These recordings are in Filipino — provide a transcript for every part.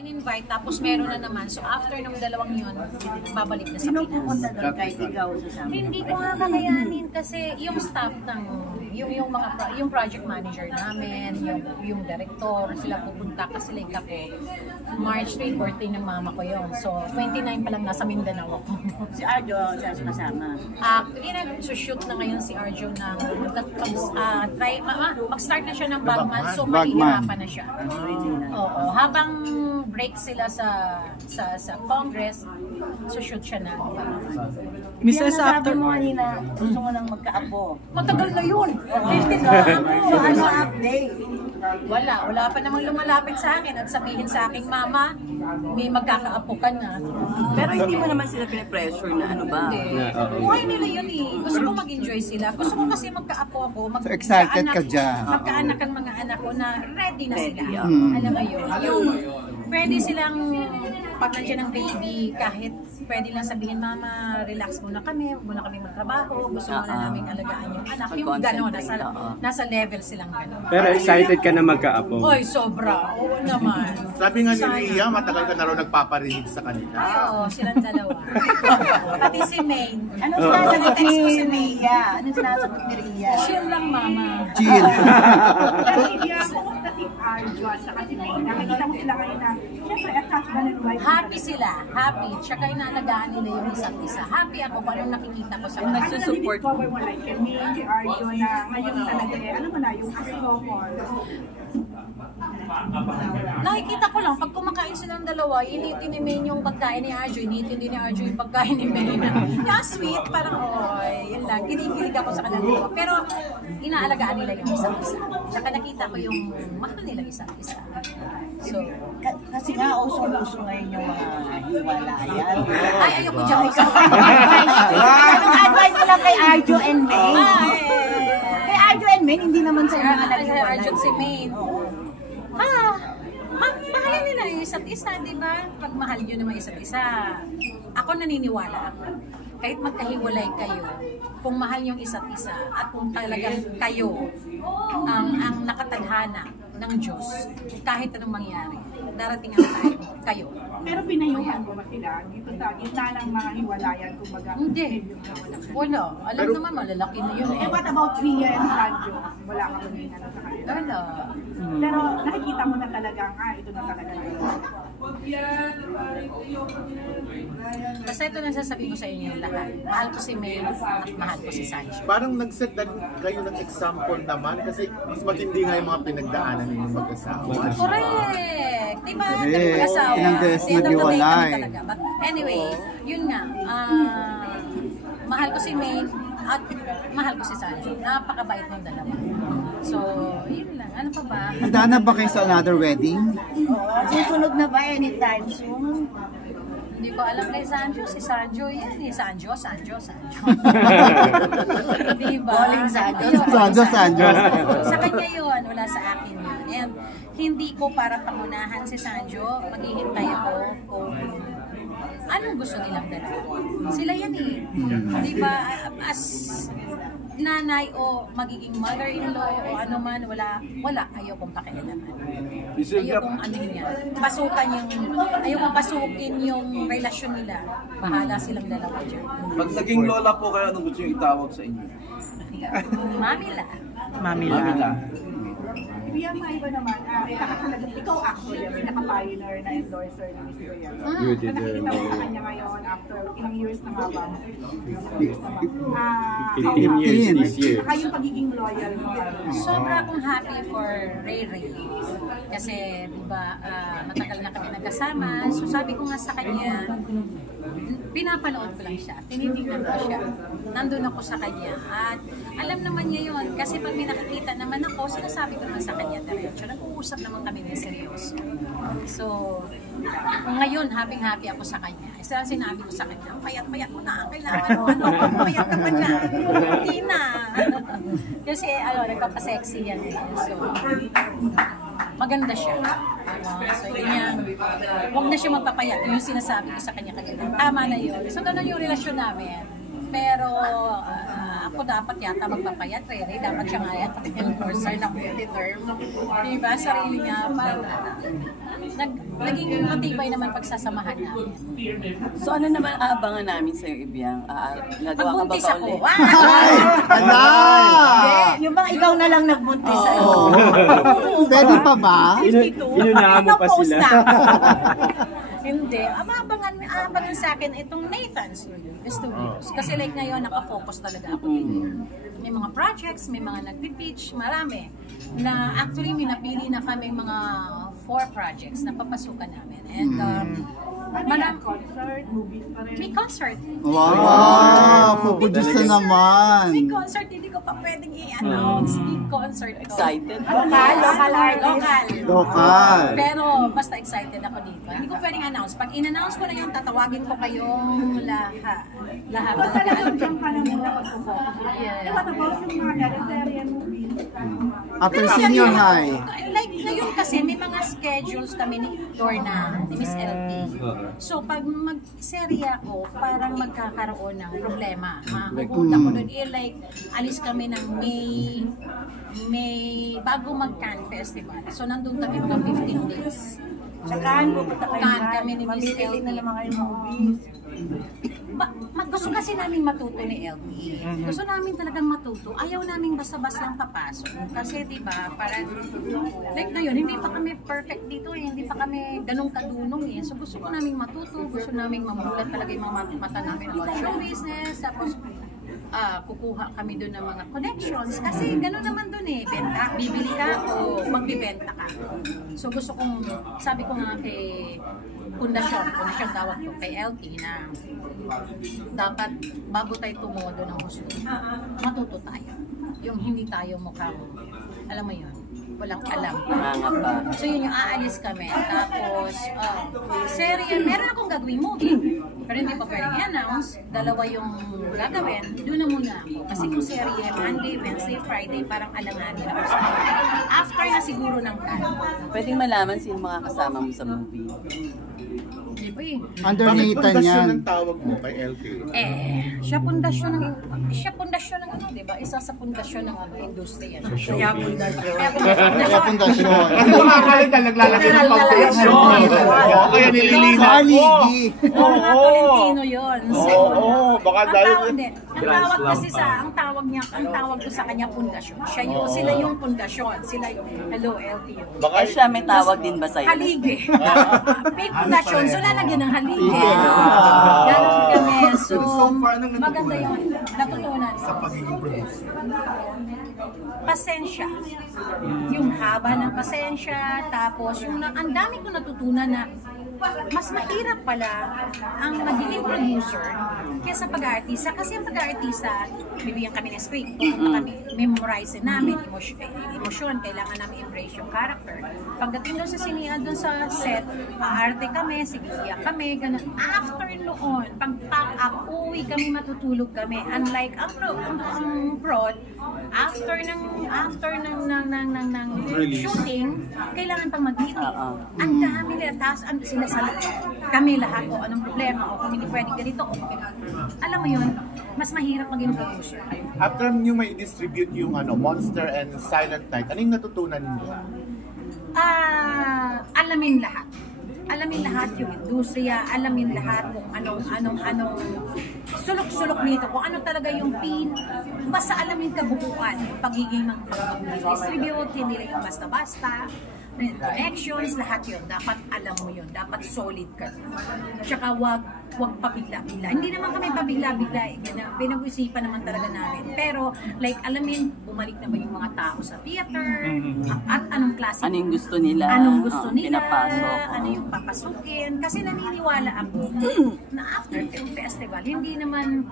In-invite, tapos meron na naman. So after ng dalawang yun, babalik na sa Pinas. Sino pupunta doon kahit ikaw sasama? Hindi ko nga kakayanin kasi yung staff ng yung project manager namin, yung director, sila pupunta kasi like ako. March 3, birthday ng mama ko yun. So 29 pa lang nasa Mindanao ako. Si Arjo, siya kasama. Actually, nag-shoot na ngayon si Arjo ng mag-start na siya ng Bagman, so mahihirapan na siya. Oo, habang break sila sa Congress, so shoot siya na. Mrs. Sabi mo kanina, gusto mo nang magkaapo. Matagal na yun. 15 na ako. Ano update? Wala pa namang lumalapit sa akin at sabihin sa aking mama, may magkakaapo ka na. Pero hindi mo naman sila pinapressure na ano ba? Hindi. Buhay nila yun eh. Gusto ko mag-enjoy sila. Gusto ko kasi magkaapo ako. So excited ka dyan. Magkaanak ang mga anak ko na ready na sila. Alam mo yun. Yung pwede silang pag nandiyan ng baby, kahit pwede lang sabihin, mama, relax muna kami, huwag muna kami magtrabaho, gusto muna namin alagaan yung anak. Yung gano'n, nasa level silang gano'n. Pero excited ka na magkaapo? Oy, sobra. Oo naman. Sabi nga ni Ria, matagal ka na raw nagpaparinig sa kanila. Oo, silang dalawa. Pati si Maine. Anong sinasagot ni Ria? Anong sinasagot ni Ria? Chill lang, mama. Chill. Pero Ria, kung si Arjo at saka si May, nakikita mo sila ngayon na, syempre, attached na ng wife. Happy sila. Happy. Tsaka inaalagaan nila yung isa't isa. Happy ako kung anong nakikita ko sa Ano kanila. na-discover mo like kay May, kay Arjo na ngayon talaga alam mo na, yung couple. Nakikita ko lang, pag kumakain silang dalawa, initin ni Maine yung pagkain ni Arjo, initin din ni Arjo yung pagkain ni Maine. Yeah, sweet, parang oy, yun lang, kinikilig ako sa kanila dalawa. Pero inaalagaan nila yung isa't isa. Tsaka nakita ko yung mahal nila isa't isa. So, Kasi nga, uso-uso ngayon yung mga hiwalayan. ay, ayoko dyan. Advice mo lang kay Arjo and May. Kay Arjo and May, hindi naman sa mga naghiwalay. Arjo si Maine. Mahalin nila yung isa't isa, di ba? Pag mahal nyo naman isa't isa, ako naniniwala ako. Kahit magkahiwalay kayo, kung mahal yung isa't isa, at kung talagang kayo ang nakatadhana ng Diyos, kahit anong mangyari, darating ang time, kayo. Pero pinayuhan mo ba sila dito sa gitna ng mga hiwalayan, kumbaga? Hindi. Wala. Alam naman, malalaki na yun. Eh, what about Ria and Arjo? Wala ka ba ano sa kanila? Wala. Pero nakikita mo na talaga, ito na talaga yun. Basta ito na sasabihin ko sa inyo lahat. Mahal ko si May at mahal ko si Sancho. Parang nag-set kayo ng example naman kasi mas matindi nga yung mga pinagdaanan ninyong mag-asawa. Correct! Diba? Correct. Mag-asawa. Ilang beses At the end of the day, naghiwalay. kami talaga. But anyway, yun nga. Mahal ko si May at mahal ko si Sancho. Napakabait ng dalawa. So, yun lang. Ano pa ba? Handa na ba kayo sa another wedding? Susunod na ba anytime soon? Hindi ko alam kay Sancho. Si Sancho yan eh. Sancho. Diba? Calling Sancho. Ayun, Sancho. Sa kanya yun. Wala sa akin yun. And hindi ko para pangunahan si Sancho. Maghihintay ako kung anong gusto nilang dalawa. Sila yan eh. Diba? As nanay o magiging mother-in-law o ano man, wala, ayokong pakialaman. Ayokong ano yan. Ayokong pasukin yung relasyon nila. Bahala silang dalawa dyan. Pag naging lola po kayo, anong gusto nyo itawag sa inyo? Mamila. Mamila. Ria, maiba naman, ikaw actually, ang pinaka-pioneer na endorser ni Miss Ria. Nakikita mo sa kanya ngayon after ilang years na nga ba? 15 years this year. Saka yung pagiging loyal mo. Sobra akong happy for Ray Ray. Kasi, di ba, matagal na kami nagkasama. So, sabi ko nga sa kanya, pinapanood ko lang siya. Tinitingnan ko siya. Nandun ako sa kanya. At alam naman niya yun. Kasi pag may nakikita naman ako, sinasabi ko naman sa kanya diretso. Nag-uusap naman kami ng seryoso. So, ngayon, happy ako sa kanya. Isa lang sinabi ko sa kanya, payat-payat mo na. Kailangan mo, payat ka pa dyan. Hindi na. Kasi, nagpapasexy yan. So, maganda siya. So, ganyan. Huwag na siya magpapayat. Yung sinasabi ko sa kanya kanina. Tama na yun. So, ganun yung relasyon namin. Pero, ako dapat yata magpapayat, Rere. Dapat siya nga yata endorser na multi term. Diba? Sarili niya. Naging matibay naman pagsasamahan namin. So ano naman aabangan namin sa'yo, Ibiang? Gagawa ka ba Pagbuntis ba ako. ulit? Ala! Yung bang ikaw na lang nagbuntis sa'yo? Pwede pa ba? Inunahan mo pa sila. Hindi. Abangan sa akin itong Nathan Studios. Kasi like ngayon, nakafocus talaga ako dito. May mga projects, may mga nagpipitch, marami. Na actually, may napili na kami mga 4 projects na papasukan namin. And concert, movies pa rin. may concert. Wow! Pupudyos na naman. May concert, hindi ko pa pwedeng i-announce. May concert ko. Excited? Local artist. Lokal. Pero basta excited ako dito. Hindi ko pwedeng announce. Pag in-announce ko na yun, tatawagin ko kayong lahat. Lahat. So, talagang dyan ka na muna pag-focus. Yeah. Eh, what about yung mga Gariterian movies? After senior high. Like ngayon kasi may mga schedules kami ni Lorna, ni Miss LP. So pag mag-serye ako, parang magkakaroon ng problema. Mahuhuda ko doon. Like, alis kami ng May bago mag-Cannes Festival. So nandun kami mga 15 days. Sa Cannes, pupunta kayo Cannes dyan. kami ni Miss Mamimili LP. na naman kayo movies. Gusto kasi namin matuto ni LP. Gusto namin talagang matuto. Ayaw namin basta-basta lang papasok. Kasi diba, parang like na yun, hindi pa kami perfect dito eh. Hindi pa kami ganong kadunong eh. So gusto ko namin matuto. Gusto namin mamulat talaga yung mga mata namin about show business. Tapos kukuha kami doon ng mga connections. Kasi gano'n naman doon eh. Benta, bibili ka o magbibenta ka. So gusto kong, sabi ko nga kay pundasyon tawag ko kay LT na dapat bago tayo tumodo ng gusto, matuto tayo. Yung hindi tayo mukhang, alam mo yun, walang alam. So yun yung aalis kami. Tapos, serye, meron akong gagawing movie. Pero hindi pa pwedeng i-announce. 2 yung gagawin. Doon na muna ako. Kasi kung serye, Monday, Wednesday, Friday, parang alanganin ako sa after na siguro ng Cannes. Pwedeng malaman sino mga kasama mo sa movie. Hindi pa eh. Under Bakit Nathan pundasyon yan. ang tawag mo kay LK? Siya pundasyon ng ano, di ba? Isa sa pundasyon ng ano, industriya. Kaya pundasyon. Kaya pundasyon. Kumakalit na naglalaki ng foundation. Kaya nililinis Sa aligi. Oo, mga Tolentino yun. Baka Ang dahil... tawag, hindi. Ang tawag kasi ang tawag ko sa kanya pundasyon. Sila yung pundasyon. Sila yung, hello, LTO. Baka Ay siya, may tawag din ba sa'yo? Haligi. Big pundasyon. So, lalagyan ng haligi. Ganon kami. So, maganda yung natutunan. sa pagiging producer. Pasensya. Yung haba ng pasensya. Tapos, ang dami ko natutunan na mas mahirap pala ang magiging producer kaysa pag-aartista. Kasi ang pag-aartista, bibigyan kami ng script, pupunta kami, memorize namin, emosyon, kailangan namin embrace yung character. Pagdating doon sa sinihan, doon sa set, aarte kami, sigiyak kami, ganun. After noon, pag-pack up, uwi kami, matutulog kami. Unlike ang prod, after ng shooting, kailangan pang mag-meeting. Ang dami nila, tapos sinasalit kami lahat o anong problema o kung hindi pwedeng ganito o alam mo yun, mas mahirap maging producer. After nyo may distribute yung Monster and Silent Night, ano yung natutunan niyo? Alamin lahat. Alamin lahat yung industriya, alamin lahat kung anong sulok-sulok nito, kung ano talaga yung basta alamin kabuuan, pagiging ng distribute, hindi lang yung basta-basta, connections, lahat yun. Dapat alam mo yun. Dapat solid ka. Tsaka wag pabigla-bigla. Hindi naman kami pabigla-bigla. Pinag-uisipan naman talaga namin. Pero, like, alamin, bumalik na ba yung mga tao sa theater? At anong klase? Ano yung gusto nila? Anong gusto nila? Pinapasok. Ano yung papasukin? Kasi naniniwala ako na after film festival, hindi naman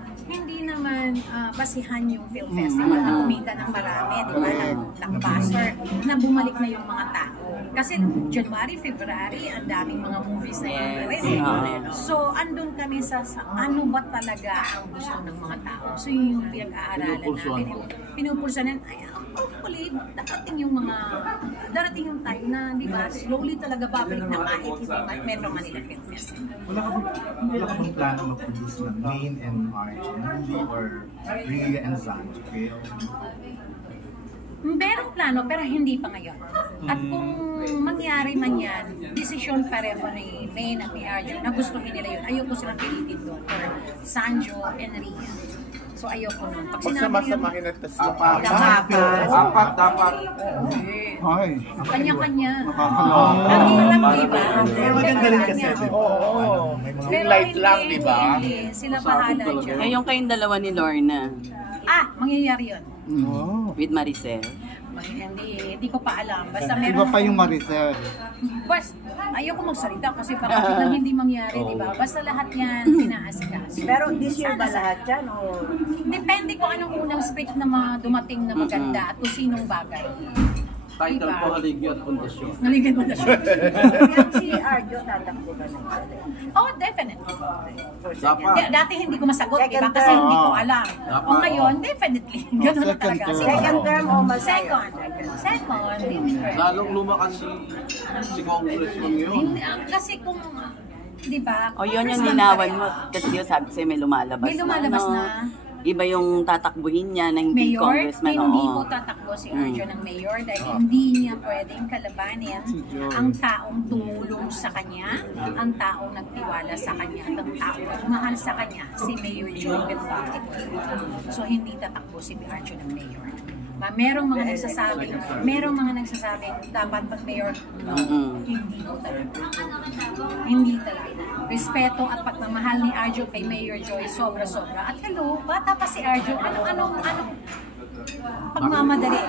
basihan yung film festival na kumita ng marami, di ba? Blockbuster, na bumalik na yung mga tao. Kasi January, February, ang daming mga movies na yun. So, andun kami sa ano ba talaga ang gusto ng mga tao. So, yun yung pinag-aaralan namin. Pinupulsanan, hopefully, darating yung time na, di ba, slowly talaga babalik na kahit hindi Metro Manila Film Festival. Wala ka bang plano mag-produce ng Main and Arjun movie or Rhea and Sanjo? Merong plano pero hindi pa ngayon. At kung mangyari man yan, desisyon pareho ni Main at ni Arjun na gusto nila yun. Ayoko silang pilitin doon. Or Sanjo and Rhea. So ayoko nun. Pag sinabi yun, Pagsama-samahin at Dapat. Ay. kanya-kanya. Nakakaloka. Ang hirap, diba? Maganda rin kasi. May mga Pero light lang, hindi, di ba? Hindi, sila bahala dyan. Eh, yung kayong dalawa ni Lorna Mangyayari yun. Oh. with Maricel. Hindi ko pa alam. Basta Iba meron. pa yung Maricel. Ayoko magsalita kasi baka biglang hindi mangyari, di ba? Basta lahat yan inaasikaso. Pero this year ba lahat yan? O? Depende kung anong unang script na mga dumating na maganda at kung sinong bagay. Title Diba? po, Aligyan Pundasyon. Naligan mo na siya. Yung si Arjo, tatakbo ba na Oh, definitely. Dapat. Dati hindi ko masagot, di ba? Second Kasi term. hindi ko alam. Dapat. O ngayon, definitely. Ganun na second talaga. term. Second term o mas Second. Second. Lalong lumakas si Congressman yun. Hindi, kasi kung, di ba? O yun yung congressman linawan pareho. mo. Kasi yun sabi sa'yo may lumalabas May lumalabas na. na. Iba yung tatakbuhin niya na hindi Mayor, congressman. hindi oo. po tatakbo si Arjo ng mayor dahil hindi niya pwedeng kalabanin ang taong tumulong sa kanya, ang taong nagtiwala sa kanya, at ang taong nagmahal sa kanya, si Mayor Joe Belmonte. So hindi tatakbo si Arjo ng mayor. Merong mga nagsasabing dapat pag mayor, no, hindi po talaga. Hindi talaga. Respeto at pagmamahal ni Arjo kay Mayor Joy, sobra-sobra. At hello, bata pa si Arjo, anong pagmamadali?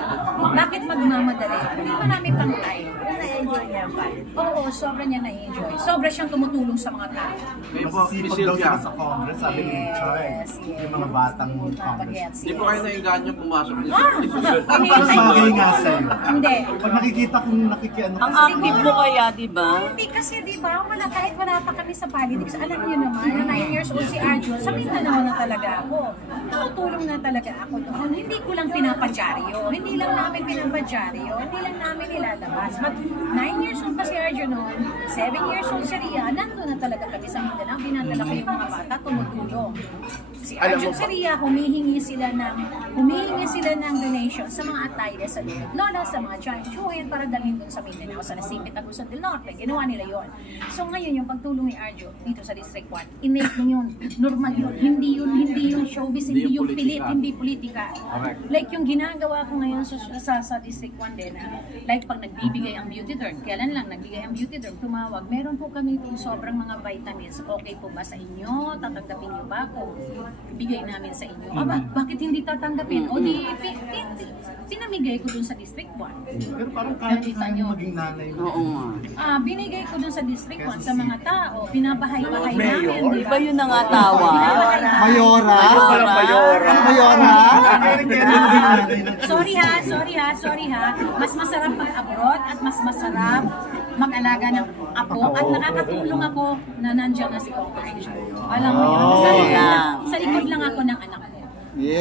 Bakit magmamadali? Hindi pa namin pang time. na-enjoy niya ba? Oo, sobra niya na-enjoy. Sobra siyang tumutulong sa mga tao. Masisipag daw sila sa Congress, sabi ni Charles. Yung mga batang Congress. Hindi po kayo naiganyo pumasok dito. Mas bagay nga sa'yo. Hindi. Pag nakikita kong nakikiano Ang ka active mo kaya, di ba? Hindi kasi di ba, kahit wala pa kami sa politics, alam niyo naman, na 9 years old si Arjo, sa Mindanao na talaga ako. Tumutulong na talaga ako doon. Hindi ko lang pinapadyaryo. Hindi lang namin pinapadyaryo. Hindi lang namin nilalabas. But 9 years old pa si Arjo noon, 7 years old si Ria, nandun na talaga kami sa Mindanao. Dinadala ko yung mga bata, tumutulong. Si Arjo at si Ria, humihingi sila ng donation sa mga atayde sa Lola, sa mga giant chuhin para dalhin dun sa Mindanao, sa Nasipit at Luzon del Norte. Ginawa nila yon. So ngayon, yung pagtulong ni Arjo dito sa District 1, innate na yun. Normal yun. Hindi yun showbiz, hindi yung pilit, hindi politika. Like yung ginagawa ko ngayon sa District 1 din, like pag nagbibigay ang beauty derm, kailan lang nagbigay ang beauty derm, tumawag, meron po kami itong sobrang mga vitamins. Okay po ba sa inyo? Tatanggapin niyo ba kung ibigay namin sa inyo? Bakit hindi tatanggapin? O di, pinamigay ko dun sa District 1. Pero parang kahit na maging nanay mo. Oo nga. Binigay ko dun sa District 1 sa mga tao. Pinabahay-bahay namin. Di ba yun na nga tawa? Mayora? Parang mayora. Ano Mayora? Sorry ha. Mas masarap mag-abroad at mas masarap mag-alaga ng apo at nakakatulong ako na nandiyan na si Kong Arjo. Alam mo yun? Sa likod lang ako ng anak ko. Yeah.